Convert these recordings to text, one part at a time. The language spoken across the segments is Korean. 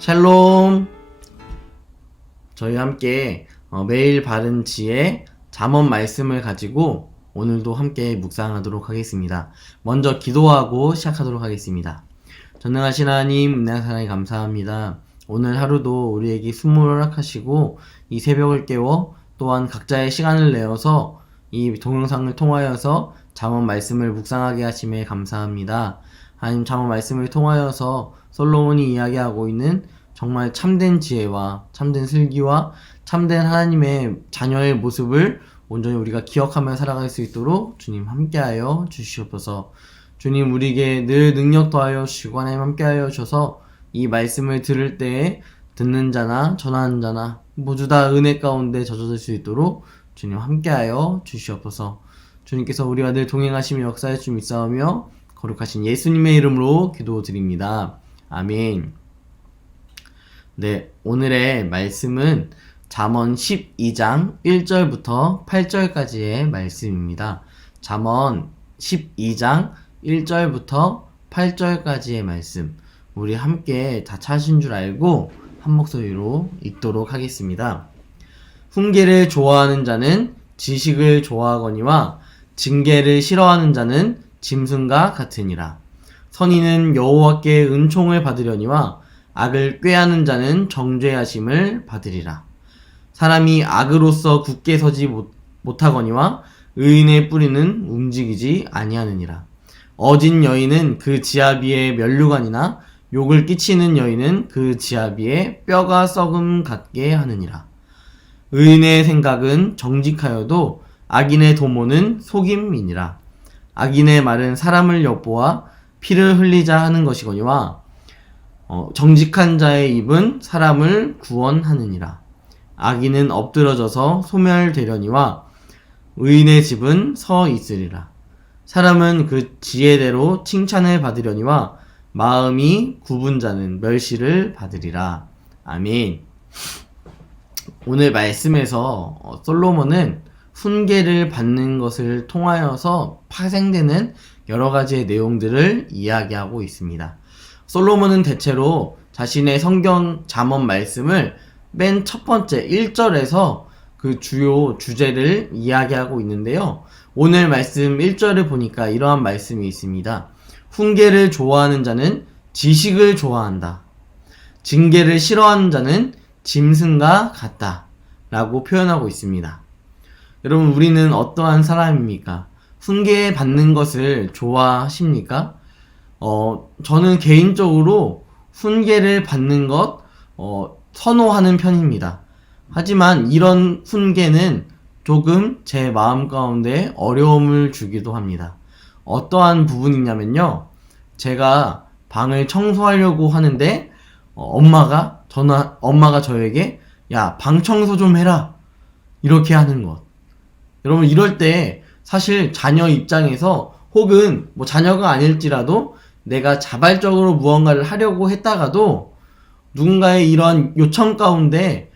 샬롬. 저희 함께 매일 바른 지혜 잠언 말씀을 가지고 오늘도 함께 묵상하도록 하겠습니다. 먼저 기도하고 시작하도록 하겠습니다. 전능하신 하나님, 은혜와 사랑에 감사합니다. 오늘 하루도 우리에게 숨을 허락하시고 이 새벽을 깨워 또한 각자의 시간을 내어서 이 동영상을 통하여서 잠언 말씀을 묵상하게 하심에 감사합니다. 하나님, 잠언 말씀을 통하여서 솔로몬이 이야기하고 있는 정말 참된 지혜와 참된 슬기와 참된 하나님의 자녀의 모습을 온전히 우리가 기억하며 살아갈 수 있도록 주님 함께하여 주시옵소서. 주님, 우리에게 늘 능력 더하여 주시고 하나님 함께하여 주셔서 이 말씀을 들을 때에 듣는 자나 전하는 자나 모두 다 은혜 가운데 젖어들 수 있도록 주님 함께하여 주시옵소서. 주님께서 우리와 늘 동행하시며 역사해 주 믿사오며 거룩하신 예수님의 이름으로 기도드립니다. 아멘. 네, 오늘의 말씀은 잠언 12장 1절부터 8절까지의 말씀입니다. 잠언 12장 1절부터 8절까지의 말씀, 우리 함께 다 찾으신 줄 알고 한 목소리로 읽도록 하겠습니다. 훈계를 좋아하는 자는 지식을 좋아하거니와 징계를 싫어하는 자는 짐승과 같으니라. 선인은 여호와께 은총을 받으려니와 악을 꾀하는 자는 정죄하심을 받으리라. 사람이 악으로서 굳게 서지 못하거니와 의인의 뿌리는 움직이지 아니하느니라. 어진 여인은 그 지아비의 면류관이나 욕을 끼치는 여인은 그 지아비의 뼈가 썩음 같게 하느니라. 의인의 생각은 정직하여도 악인의 도모는 속임이니라. 악인의 말은 사람을 엿보아 피를 흘리자 하는 것이거니와 정직한 자의 입은 사람을 구원하느니라. 악인은 엎드러져서 소멸되려니와 의인의 집은 서 있으리라. 사람은 그 지혜대로 칭찬을 받으려니와 마음이 굽은 자는 멸시를 받으리라. 아멘. 오늘 말씀에서 솔로몬은 훈계를 받는 것을 통하여서 파생되는 여러 가지의 내용들을 이야기하고 있습니다. 솔로몬은 대체로 자신의 성경 잠언 말씀을 맨 첫 번째 1절에서 그 주요 주제를 이야기하고 있는데요. 오늘 말씀 1절을 보니까 이러한 말씀이 있습니다. 훈계를 좋아하는 자는 지식을 좋아한다. 징계를 싫어하는 자는 짐승과 같다. 라고 표현하고 있습니다. 여러분, 우리는 어떠한 사람입니까? 훈계 받는 것을 좋아하십니까? 저는 개인적으로 훈계를 받는 것, 선호하는 편입니다. 하지만 이런 훈계는 조금 제 마음 가운데 어려움을 주기도 합니다. 어떠한 부분이냐면요. 제가 방을 청소하려고 하는데, 엄마가 저에게, 야, 방 청소 좀 해라. 이렇게 하는 것. 여러분, 이럴 때 사실 자녀 입장에서 혹은 자녀가 아닐지라도 내가 자발적으로 무언가를 하려고 했다가도 누군가의 이러한 요청 가운데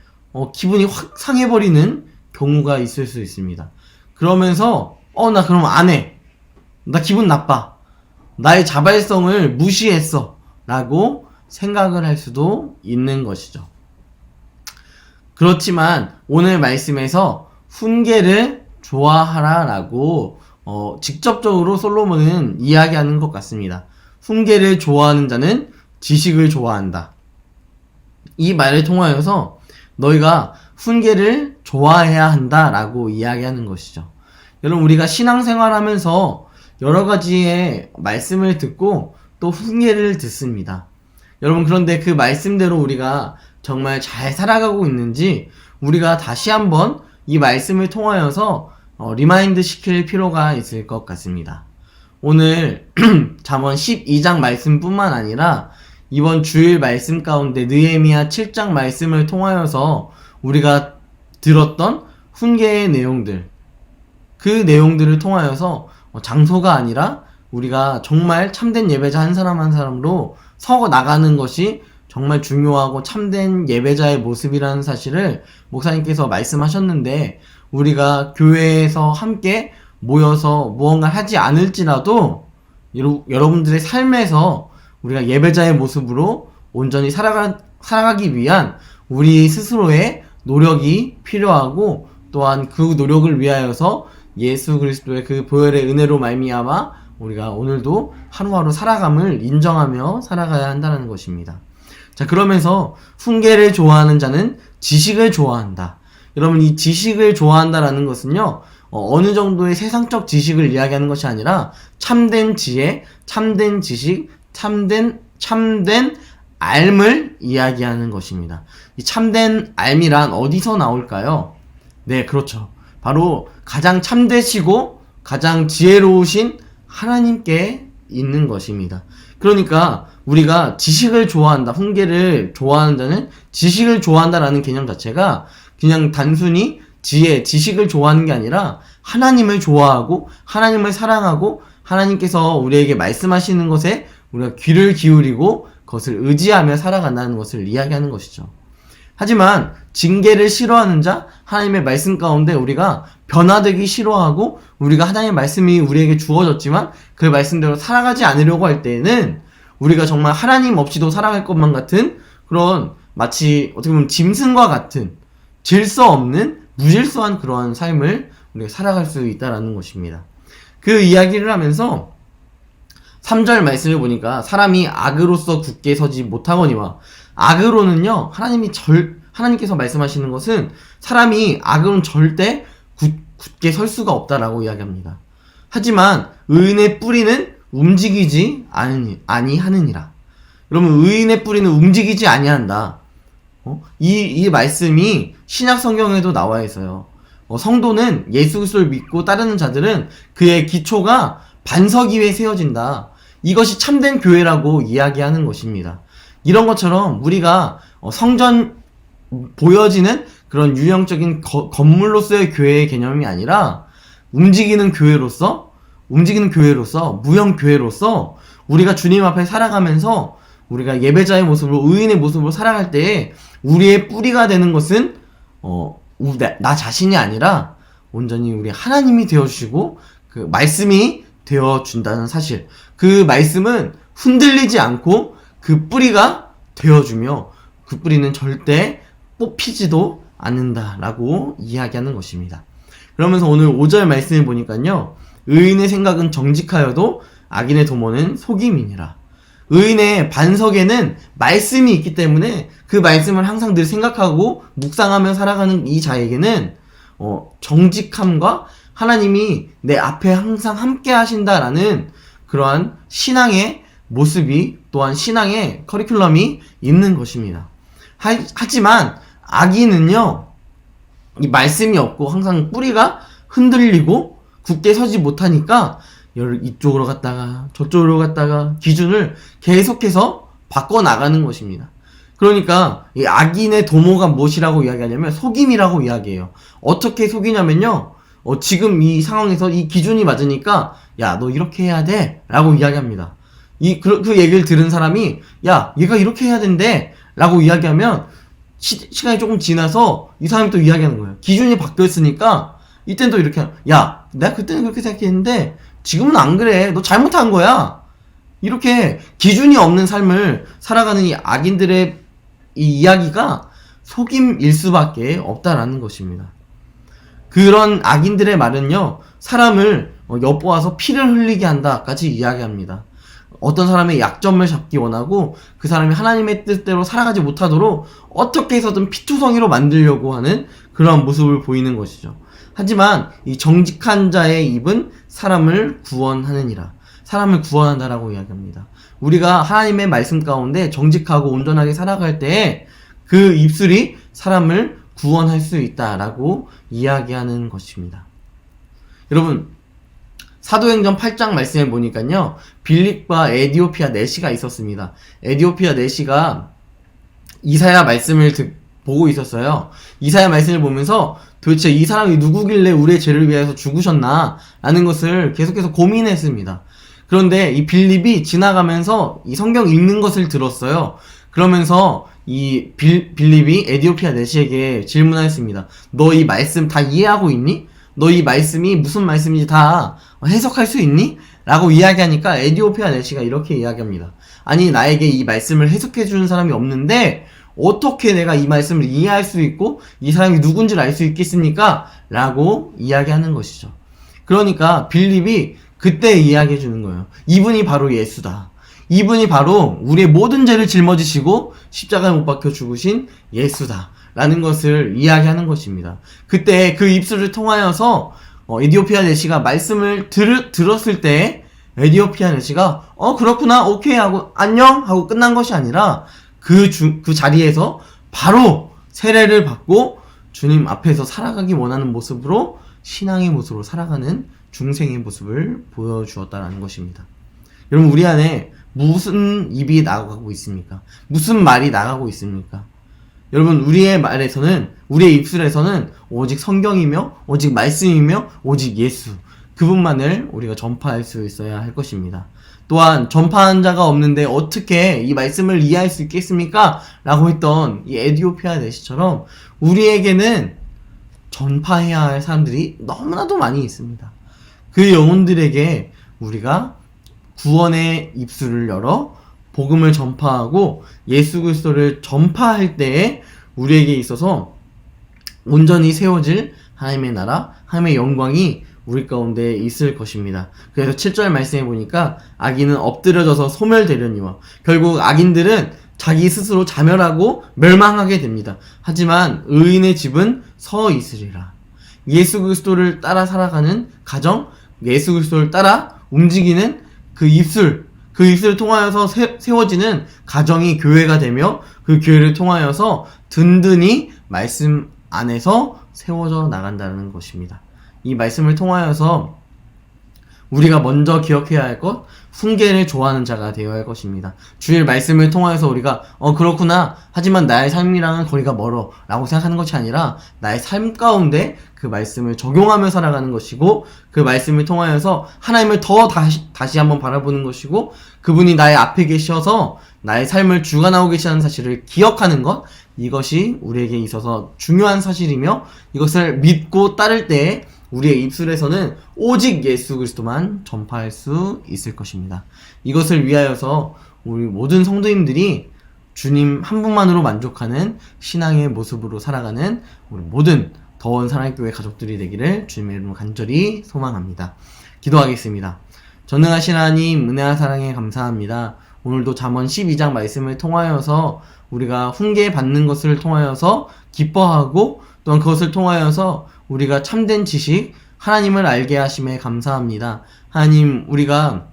기분이 확 상해버리는 경우가 있을 수 있습니다. 그러면서 나 그럼 안 해. 나 기분 나빠. 나의 자발성을 무시했어. 라고 생각을 할 수도 있는 것이죠. 그렇지만 오늘 말씀에서 훈계를 좋아하라 라고 직접적으로 솔로몬은 이야기하는 것 같습니다. 훈계를 좋아하는 자는 지식을 좋아한다. 이 말을 통하여서 너희가 훈계를 좋아해야 한다 라고 이야기하는 것이죠. 여러분, 우리가 신앙생활 하면서 여러 가지의 말씀을 듣고 또 훈계를 듣습니다. 여러분, 그런데 그 말씀대로 우리가 정말 잘 살아가고 있는지 우리가 다시 한번 이 말씀을 통하여서 리마인드 시킬 필요가 있을 것 같습니다. 오늘 잠언 12장 말씀뿐만 아니라 이번 주일 말씀 가운데 느헤미야 7장 말씀을 통하여서 우리가 들었던 훈계의 내용들, 그 내용들을 통하여서 장소가 아니라 우리가 정말 참된 예배자 한 사람 한 사람으로 서 나가는 것이 정말 중요하고 참된 예배자의 모습이라는 사실을 목사님께서 말씀하셨는데, 우리가 교회에서 함께 모여서 무언가 하지 않을지라도 여러분들의 삶에서 우리가 예배자의 모습으로 온전히 살아가기 위한 우리 스스로의 노력이 필요하고, 또한 그 노력을 위하여서 예수 그리스도의 그 보혈의 은혜로 말미암아 우리가 오늘도 하루하루 살아감을 인정하며 살아가야 한다는 것입니다. 자, 그러면서 훈계를 좋아하는 자는 지식을 좋아한다. 여러분, 이 지식을 좋아한다라는 것은요, 어느 정도의 세상적 지식을 이야기하는 것이 아니라 참된 지혜, 참된 지식, 참된 삶을 이야기하는 것입니다. 이 참된 삶이란 어디서 나올까요? 네, 그렇죠. 바로 가장 참되시고 가장 지혜로우신 하나님께 있는 것입니다. 그러니까 우리가 지식을 좋아한다, 훈계를 좋아하는 자는 지식을 좋아한다라는 개념 자체가 그냥 단순히 지식을 좋아하는 게 아니라 하나님을 좋아하고 하나님을 사랑하고 하나님께서 우리에게 말씀하시는 것에 우리가 귀를 기울이고 그것을 의지하며 살아간다는 것을 이야기하는 것이죠. 하지만 징계를 싫어하는 자, 하나님의 말씀 가운데 우리가 변화되기 싫어하고 우리가 하나님의 말씀이 우리에게 주어졌지만 그 말씀대로 살아가지 않으려고 할 때에는 우리가 정말 하나님 없이도 살아갈 것만 같은 그런 마치 어떻게 보면 짐승과 같은 질서 없는 무질서한 그러한 삶을 우리가 살아갈 수 있다라는 것입니다. 그 이야기를 하면서 3절 말씀을 보니까 사람이 악으로서 굳게 서지 못하거니와, 악으로는요, 하나님께서 말씀하시는 것은 사람이 악으로는 절대 굳게 설 수가 없다라고 이야기합니다. 하지만 의인의 뿌리는 움직이지 아니하느니라. 여러분, 의인의 뿌리는 움직이지 아니한다. 이 말씀이 신약 성경에도 나와 있어요. 성도는 예수 그리스도를 믿고 따르는 자들은 그의 기초가 반석 위에 세워진다. 이것이 참된 교회라고 이야기하는 것입니다. 이런 것처럼 우리가 성전 보여지는 그런 유형적인 건물로서의 교회의 개념이 아니라 움직이는 교회로서 무형 교회로서 우리가 주님 앞에 살아가면서 우리가 예배자의 모습으로 의인의 모습으로 살아갈 때에 우리의 뿌리가 되는 것은 나 자신이 아니라 온전히 우리 하나님이 되어주시고 그 말씀이 되어준다는 사실, 그 말씀은 흔들리지 않고 그 뿌리가 되어주며 그 뿌리는 절대 뽑히지도 않는다라고 이야기하는 것입니다. 그러면서 오늘 5절 말씀을 보니까요, 의인의 생각은 정직하여도 악인의 도모는 속임이니라. 의인의 반석에는 말씀이 있기 때문에 그 말씀을 항상 늘 생각하고 묵상하며 살아가는 이 자에게는 정직함과 하나님이 내 앞에 항상 함께 하신다라는 그러한 신앙의 모습이, 또한 신앙의 커리큘럼이 있는 것입니다. 하지만 악인은요, 이 말씀이 없고 항상 뿌리가 흔들리고 굳게 서지 못하니까 이쪽으로 갔다가 저쪽으로 갔다가 기준을 계속해서 바꿔나가는 것입니다. 그러니까 이 악인의 도모가 무엇이라고 이야기하냐면 속임이라고 이야기해요. 어떻게 속이냐면요, 지금 이 상황에서 이 기준이 맞으니까 야, 너 이렇게 해야 돼 라고 이야기합니다. 그 얘기를 들은 사람이 야, 얘가 이렇게 해야 된대 라고 이야기하면 시간이 조금 지나서 이 사람이 또 이야기하는 거예요. 기준이 바뀌었으니까 이땐 또 이렇게 야, 내가 그때는 그렇게 생각했는데 지금은 안 그래, 너 잘못한 거야. 이렇게 기준이 없는 삶을 살아가는 이 악인들의 이 이야기가 속임일 수밖에 없다라는 것입니다. 그런 악인들의 말은요, 사람을 엿보아서 피를 흘리게 한다까지 이야기합니다. 어떤 사람의 약점을 잡기 원하고 그 사람이 하나님의 뜻대로 살아가지 못하도록 어떻게 해서든 피투성이로 만들려고 하는 그런 모습을 보이는 것이죠. 하지만 이 정직한 자의 입은 사람을 구원하느니라. 사람을 구원한다라고 이야기합니다. 우리가 하나님의 말씀 가운데 정직하고 온전하게 살아갈 때 그 입술이 사람을 구원할 수 있다라고 이야기하는 것입니다. 여러분, 사도행전 8장 말씀에 보니까요, 빌립과 에디오피아 내시가 있었습니다. 에디오피아 내시가 이사야 말씀을 보고 있었어요. 이사야 말씀을 보면서 도대체 이 사람이 누구길래 우리의 죄를 위해서 죽으셨나 라는 것을 계속해서 고민했습니다. 그런데 이 빌립이 지나가면서 이 성경 읽는 것을 들었어요. 그러면서 이 빌립이 에디오피아 내시에게 질문하였습니다. 너 이 말씀 다 이해하고 있니? 너 이 말씀이 무슨 말씀인지 다 해석할 수 있니? 라고 이야기하니까 에디오피아 내시가 이렇게 이야기합니다. 아니, 나에게 이 말씀을 해석해 주는 사람이 없는데 어떻게 내가 이 말씀을 이해할 수 있고 이 사람이 누군지를 알 수 있겠습니까? 라고 이야기하는 것이죠. 그러니까 빌립이 그때 이야기해 주는 거예요. 이분이 바로 예수다. 이분이 바로 우리의 모든 죄를 짊어지시고 십자가에 못 박혀 죽으신 예수다. 라는 것을 이야기하는 것입니다. 그때 그 입술을 통하여서 에디오피아 내시가 말씀을 들었을 때 에디오피아 내시가 그렇구나 오케이 하고 안녕 하고 끝난 것이 아니라 그 자리에서 바로 세례를 받고 주님 앞에서 살아가기 원하는 모습으로 신앙의 모습으로 살아가는 중생의 모습을 보여주었다는 것입니다. 여러분 우리 안에 무슨 입이 나가고 있습니까? 무슨 말이 나가고 있습니까? 여러분 우리의 말에서는 우리의 입술에서는 오직 성경이며 오직 말씀이며 오직 예수 그분만을 우리가 전파할 수 있어야 할 것입니다. 또한 전파한 자가 없는데 어떻게 이 말씀을 이해할 수 있겠습니까? 라고 했던 이 에디오피아 내시처럼 우리에게는 전파해야 할 사람들이 너무나도 많이 있습니다. 그 영혼들에게 우리가 구원의 입술을 열어 복음을 전파하고 예수 그리스도를 전파할 때에 우리에게 있어서 온전히 세워질 하나님의 나라, 하나님의 영광이 우리 가운데 있을 것입니다. 그래서 7절 말씀해 보니까 악인은 엎드려져서 소멸되려니와 결국 악인들은 자기 스스로 자멸하고 멸망하게 됩니다. 하지만 의인의 집은 서 있으리라. 예수 그리스도를 따라 살아가는 가정, 예수 그리스도를 따라 움직이는 그 입술을 통하여서 세워지는 가정이 교회가 되며 그 교회를 통하여서 든든히 말씀 안에서 세워져 나간다는 것입니다. 이 말씀을 통하여서 우리가 먼저 기억해야 할 것, 훈계를 좋아하는 자가 되어야 할 것입니다. 주일 말씀을 통하여서 우리가 그렇구나 하지만 나의 삶이랑은 거리가 멀어 라고 생각하는 것이 아니라 나의 삶 가운데 그 말씀을 적용하며 살아가는 것이고 그 말씀을 통하여서 하나님을 더 다시 한번 바라보는 것이고 그분이 나의 앞에 계셔서 나의 삶을 주관하고 계시다는 사실을 기억하는 것, 이것이 우리에게 있어서 중요한 사실이며 이것을 믿고 따를 때에 우리의 입술에서는 오직 예수 그리스도만 전파할 수 있을 것입니다. 이것을 위하여서 우리 모든 성도님들이 주님 한 분만으로 만족하는 신앙의 모습으로 살아가는 우리 모든 더원 사랑교회 가족들이 되기를 주님의 이름으로 간절히 소망합니다. 기도하겠습니다. 전능하신 하나님 은혜와 사랑에 감사합니다. 오늘도 잠언 12장 말씀을 통하여서 우리가 훈계 받는 것을 통하여서 기뻐하고 또한 그것을 통하여서 우리가 참된 지식, 하나님을 알게 하심에 감사합니다. 하나님, 우리가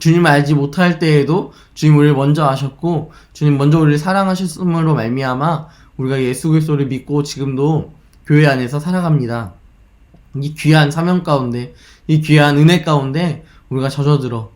주님을 알지 못할 때에도 주님 우리를 먼저 아셨고 주님 먼저 우리를 사랑하셨음으로 말미암아 우리가 예수 그리스도를 믿고 지금도 교회 안에서 살아갑니다. 이 귀한 사명 가운데, 이 귀한 은혜 가운데 우리가 젖어들어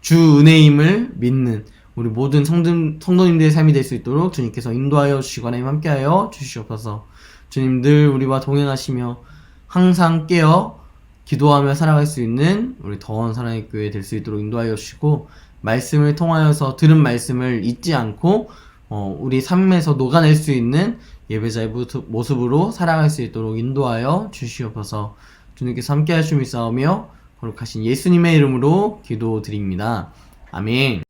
주 은혜임을 믿는 우리 모든 성도님들의 삶이 될 수 있도록 주님께서 인도하여 주시고 하나님 함께하여 주시옵소서. 주님 늘 우리와 동행하시며 항상 깨어 기도하며 살아갈 수 있는 우리 더원 사랑의 교회 될 수 있도록 인도하여 주시고 말씀을 통하여서 들은 말씀을 잊지 않고 우리 삶에서 녹아낼 수 있는 예배자의 모습으로 살아갈 수 있도록 인도하여 주시옵소서. 주님께서 함께 하심이 싸우며 거룩하신 예수님의 이름으로 기도드립니다. 아멘.